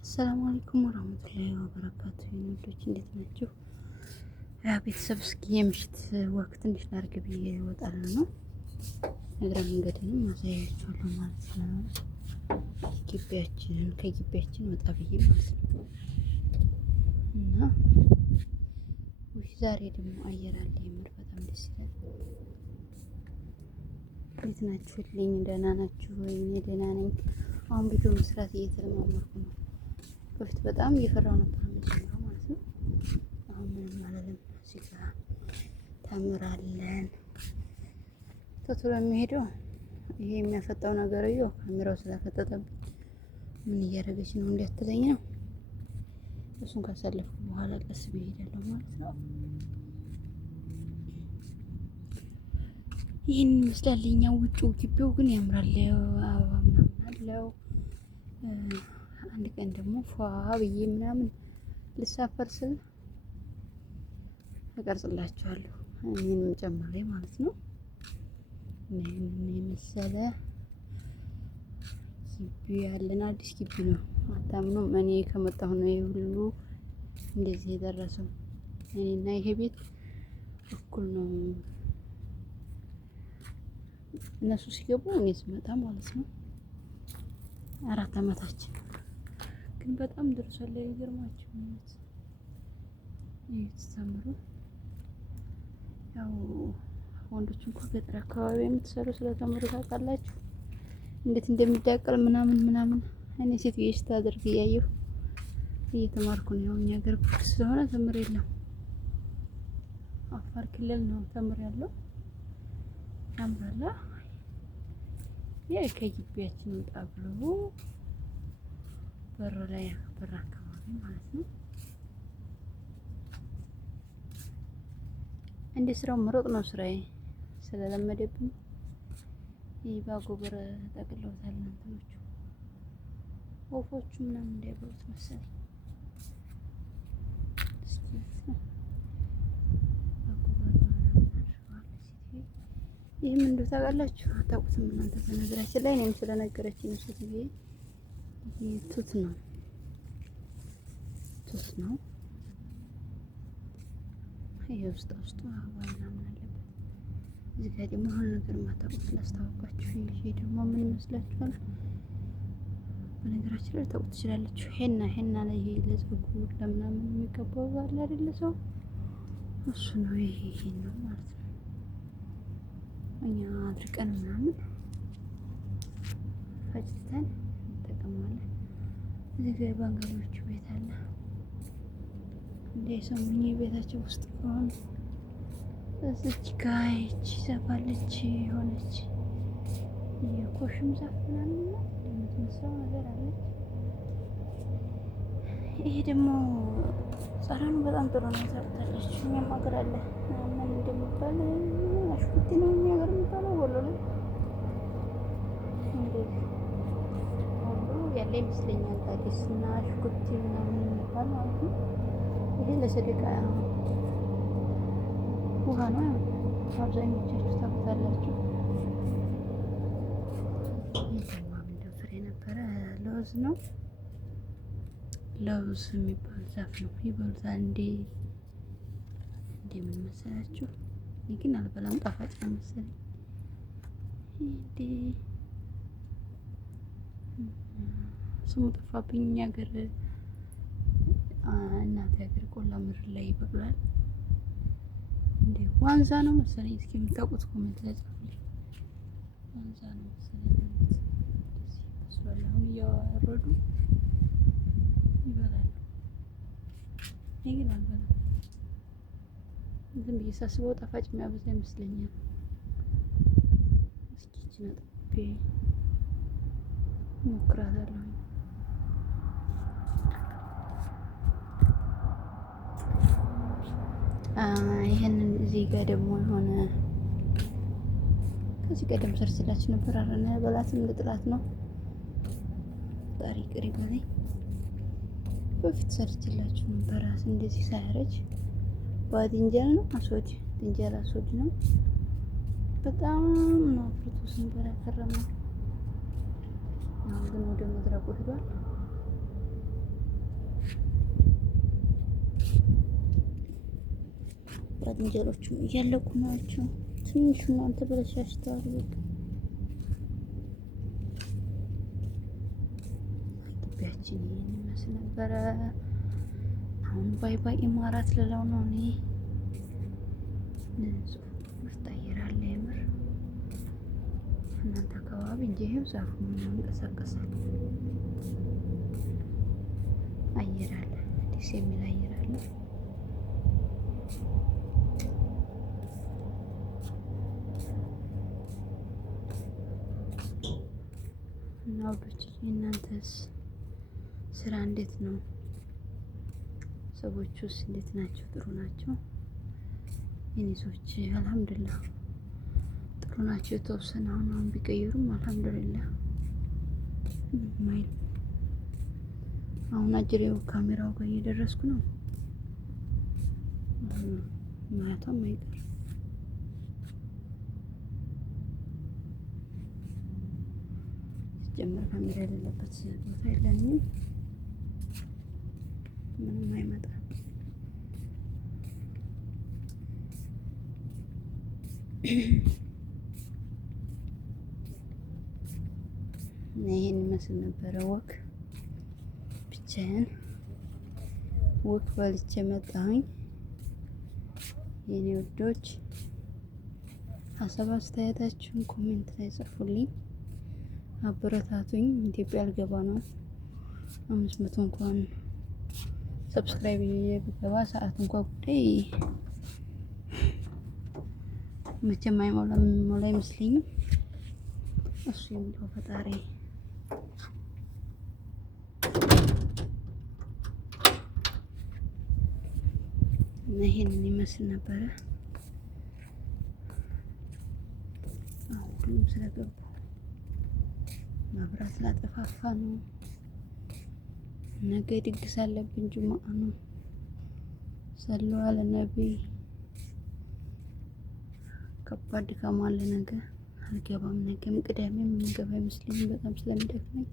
አሰላሙ አለይኩም ወራህመቱላሂ ወበረካቱ። ውዶች እንዴት ናችሁ? ያ ቤተሰብ እስኪ የምሽት ወቅት ትንሽ ላድርግ ብዬ እወጣለሁ ነው። እግረ መንገድንም አሳያችኋለሁ ማለት ነው። ከግቢያችን ወጣ ብዬ ማለት ነው። እና ዛሬ ደግሞ አየር አለ የምር በጣም ደስ ይላል። እንዴት ናችሁልኝ? ደህና ናችሁ ወይ? እኔ ደህና ነኝ። አሁን ቪዲዮ መስራት እየተለማመድኩ ነው። በፊት በጣም እየፈራሁ ነበር የምጀምረው ማለት ነው። አሁን ምንም አልልም። እዚህ ጋር ተምራለን ቶሎ የሚሄደው ይሄ የሚያፈጣው ነገር ካሜራው ስላፈጠጠብኝ ምን እያደረገች ነው እንዲያትለኝ ነው። እሱን ካሳለፍኩ በኋላ ቀስ ብዬ እሄዳለሁ ማለት ነው። ይህን ይመስላል የኛ ውጭው። ግቢው ግን ያምራል። አበባ ምናምን አለው። አንድ ቀን ደግሞ ፏ ብዬ ምናምን ልሳፈር ስል እቀርጽላችኋለሁ እኔንም ጨምሬ ማለት ነው። ምን የመሰለ ግቢ ያለን አዲስ ግቢ ነው። አታምኑም? እኔ ከመጣሁ ነው ይሄ ሁሉ እንደዚህ የደረሰው። እኔና ይሄ ቤት እኩል ነው። እነሱ ሲገቡ እኔ ስመጣ ማለት ነው። 4 አመታችን ግን በጣም ደርሷል። ይገርማችሁ ተምሩ። ያው ወንዶች እንኳን ገጠር አካባቢ የምትሰሩ ስለተምሩ ታውቃላችሁ እንዴት እንደሚዳቀል ምናምን። እኔ ሴትዮሽ ስታደርግ እያየሁ እየተማርኩ ነው። እኛ ሀገር ብርድ ስለሆነ ተምር የለም። አፋር ክልል ነው ተምር ያለው። ያምራላ። ከግቢያችን ወጣ ብሎ በር አካባቢ ማለት ነው። እንደ ስራው መሮጥ ነው ስራዬ ስለለመደብኝ። ይህ ባጎበር ጠቅለውታል እንትኖቹ ወፎቹ ምናምን እንዳይበሉት መሰለኝ። ይህም እንደው ታውቃላችሁ አታውቁትም እናንተ። በነገራችን ላይ እኔም ስለነገረችኝ ሴትዬ ቱት ነው። ይሄ ውስጡ አበባ ምናምን አለበት። እዚህ ጋር ደግሞ አሁን ነገር የማታውቁት ላስታውቃችሁ። ይሄ ደግሞ ምን ይመስላችኋል? በነገራችን ላይ ታውቁት ትችላላችሁ። ሄና ላይ ይሄ ለፀጉር ለምናምን የሚቀባው አለ አይደለ? ሰው እሱ ነው። ይሄ ነው ማለት ነው። እኛ አድርቀን ምናምን ፈጭተን እንጠቀማለን። እዚህ ጋር ባንጋሎቹ ቤት አለ እንደ ሰሙኝ ቤታቸው ውስጥ ከሆነ እዚች ጋር ይቺ ዘፋለች የሆነች የኮሽም ዛፍ ምናምን የምትመስለው ነገር አለች። ይሄ ደግሞ ጸረኑ በጣም ጥሩ ነው። ታውቃለች። እኛም ሀገር አለ ምን እንደሚባል አሽኩቲ ነው እኛ ሀገር የሚባለው ወሎ ላይ ወሎ ያለ ይመስለኛል። አዲስ እና አሽኩቲ ምናምን የሚባል ማለት ነው። ይሄ ለሰደቃ ውሃ ነው። አብዛኞቻችሁ ታውቁታላችሁ። ምንድነው ፍሬ ነበረ? ለውዝ ነው። ለውዝ የሚባል ዛፍ ነው። ይበሉታል እንዴ ምን መሰላችሁ? እኔ ግን አልበላም። ጣፋጭ ነው መሰለኝ። እንዴ ስሙ ጠፋብኝ። እኛ ሀገር እናቴ ሀገር ቆላ ምድር ላይ ይበቅላል። እንዴ ዋንዛ ነው መሰለኝ። እስኪ የምታውቁት ኮሜንት ላይ ጻፉልኝ። ዋንዛ ነው መሰለኝ። አሁን እያወረዱ ይበላሉ። እኔ ግን አልበላም። ዝም ብዬ ሳስበው ጣፋጭ የሚያበዛ ይመስለኛል። እስኪ እቺን አጥቤ እሞክራታለሁ። ይሄንን እዚህ ጋር ደግሞ የሆነ ከዚህ ቀደም ሰርችላችሁ ነበር። አረና በላትም ልጥላት ነው። ጣሪ ቅሪብ ላይ በፊት ሰርችላችሁ ነበር። እንደዚህ ሳያረጅ ባድንጀል ነው አስወድ ድንጀል አስወድ ነው። በጣም ነው ፍሩቱ ስንበላ ከረመ። አሁን ግን ወደ መድረቁ ሄዷል። እንጀሮቹም እያለቁ ናቸው። ትንሹ እናንተ በለሻሽተዋል። በቃ ግቢያችን ይህን ይመስል ነበረ። አሁን ባይ ባይ ኢማራት ልለው ነው እኔ። ንጹህ ውስጥ አየር አለ የምር እናንተ አካባቢ እንጂ ይሄው ዛፉ ምናምን ይንቀሳቀሳል። አየር አለ፣ ደስ የሚል አየር አለ። እና ውዶች እናንተስ ስራ እንዴት ነው? ሰዎቹስ እንዴት ናቸው? ጥሩ ናቸው? የኔ ሰዎች አልሐምዱሊላህ ጥሩ ናቸው። የተወሰነ አሁን ቢቀየሩም አልሐምዱሊላህ ማይል። አሁን አጅሬው ካሜራው ጋር እየደረስኩ ነው። ማለቷም አይቀር ሲጀመር ካሜራ የሌለበት ቦታ የለኝም። ምንም አይመጣም። ይሄን ይመስል ነበረ ወክ ብቻዬን ወክ በልቼ መጣሁኝ። የኔ ውዶች ሀሳብ አስተያየታችሁን ኮሜንት ላይ ጻፉልኝ፣ አበረታቱኝ። ኢትዮጵያ ልገባ ነው። 500 እንኳን ሰብስክራይብ ብገባ ሰዓት እንኳን ጉዳይ መቼም የሚሞላ አይመስለኝም። እሱ የሚለው ፈጣሪ። እና ይሄንን ይመስል ነበረ። አሁን ሁሉም ስለገቡ መብራት ላጠፋፋ ነው። ነገ ድግስ አለብን፣ ጁማአ ነው። ሰሉ አለ ነቢይ። ከባድ ድካም አለ ነገ። አልገባም። ነገም ቅዳሜም የምገባ አይመስለኝም በጣም ስለሚደክመኝ